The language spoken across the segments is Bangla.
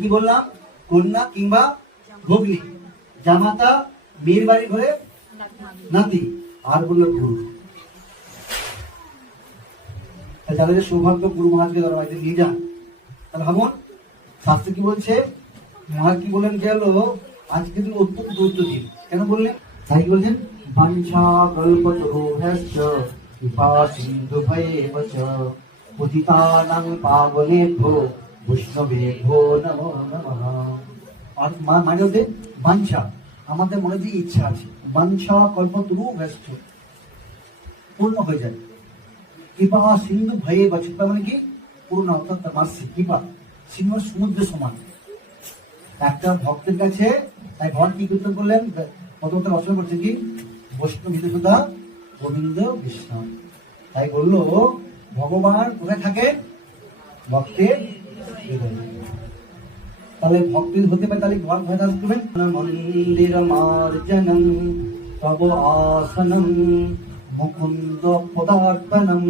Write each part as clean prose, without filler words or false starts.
কি বললাম, কন্যা কিংবা ভগ্নী, জামাতা মেয়ের বাড়ি ঘরে নাতি, আর বললো গুরু। যাদের সৌভাগ্য গুরু মহারাজকে তারা বাড়িতে নিয়ে যান। তাহলে ভাবুন শাস্ত্র কি বলছে, মহারাজ কি বলেন গেল আজকে দিন অত্যন্ত গুরুত্ব দিন। কেন বললেন? তাই কি বলছেন, বাঞ্ছা কল্পতরুভ্যশ্চ কৃপা সিন্ধুভ্যেব চ পতিতানাং পাবনেভ্যো বৈষ্ণবেভ্যো নমো নমঃ। আর মানে হচ্ছে বাঞ্ছা, আমাদের মনে যে ইচ্ছা আছে, বাঞ্ছা কল্পতরুভ্যশ্চ পূর্ণ হয়ে যায়। কৃপা সিন্ধু ভয়ে বা মানে কি পূর্ণ, অর্থাৎ মার্সি, কৃপা সিন্ধু সমুদ্র সমান। একটা ভক্তের কাছে তাই ভগবান কি কীর্তন করলেন, প্রথমত রচনা করছে কি বৈষ্ণব বিদুষুদা গোবিন্দ কৃষ্ণ। তাই বললো ভগবান কোথায় থাকে, ভক্তের হৃদয়ে। তাহলে ভক্তি হতে পারে, তাহলে ভগবান কোথায় দান করবেন, মন্দির মার্জনম তব আসনম মুকুন্দ পদার্পণম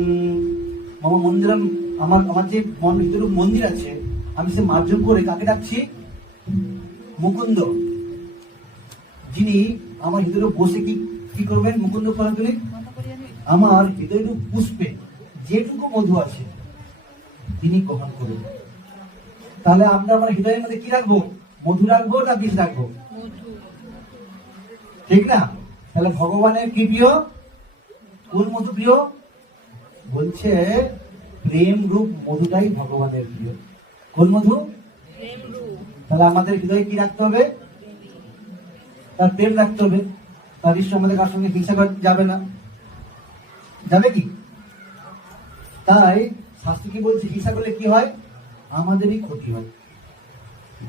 মম মন্দিরম। আমার আমার যে মন ভিতরে মন্দির আছে, আমি সে মার্জন করে কাকে ডাকছি, মুকুন্দ, যিনি আমার হৃদয়ে বসে কি কি করবেন, মুকুন্দ ফলাতুলি আমার হৃদয় পুষ্পে যেটুকু মধু আছে তিনি গ্রহণ করবেন। তাহলে আমরা আমার হৃদয়ের মধ্যে কি রাখবো, মধু রাখবো না বিষ রাখবো, ঠিক না? তাহলে ভগবানের কি প্রিয়, কোন মধু প্রিয়, বলছে প্রেম রূপ মধুটাই ভগবানের প্রিয়। কোন মধু? তাহলে আমাদের হৃদয়ে কি রাখতে হবে, তার প্রেম রাখতে হবে। তার ঈশ্বর আমাদের কার সঙ্গে হিংসা যাবে না, যাবে কি? তাই শাস্ত্র কি বলছে, হিংসা করলে কি হয়, আমাদেরই ক্ষতি হয়।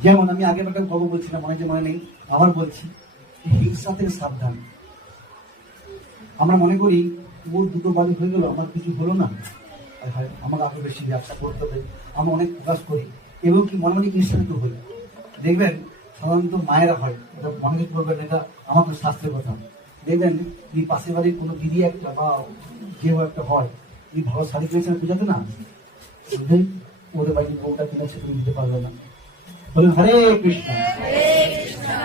যেমন আমি আগে একটা খবর বলছিলাম, মনে নেই, আবার বলছি, হিংসা থেকে সাবধান। আমরা মনে করি ওর দুটো বাড়ি হয়ে গেল, আমার কিছু হলো না, আমার আরো বেশি ব্যবসা করতে হবে, আমরা অনেক প্রকাশ করি এবং কি মনে মনে ঈর্ষান্বিত হই। দেখবেন সাধারণত মায়েরা হয়, এটা মনে করবেন, এটা আমার কোনো শাস্ত্রের কথা। দেখবেন এই পাশের বাড়ির কোনো দিদি একটা বা কেউ একটা হয়, এই ভালো শাড়ি কিনেছে পূজাতে না, বুঝলেন ওদের বাড়ির বউটা কিনেছে, তুমি দিতে পারবে না। বলেন হরে কৃষ্ণ,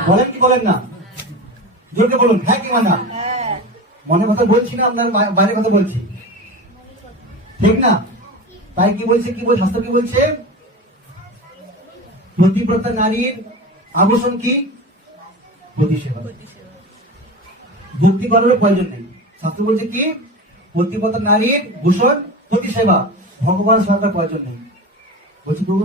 বলেন কি বলেন না, জোরকে বলুন হ্যাঁ কি মানা। মনের কথা বলছি না, আপনার বাইরের কথা বলছি, ঠিক না? তাই কি বলছে, কি বলছে শাস্ত্র, কি বলছে, প্রতিব্রতা নারীর আভূষণ কি, পতি সেবা। ভক্তি করার প্রয়োজন নেই। শাস্ত্র বলছে কি, প্রতিব্রতা নারীর ভূষণ পতি সেবা, ভগবান সেবার প্রয়োজন নেই। বলছি প্রভু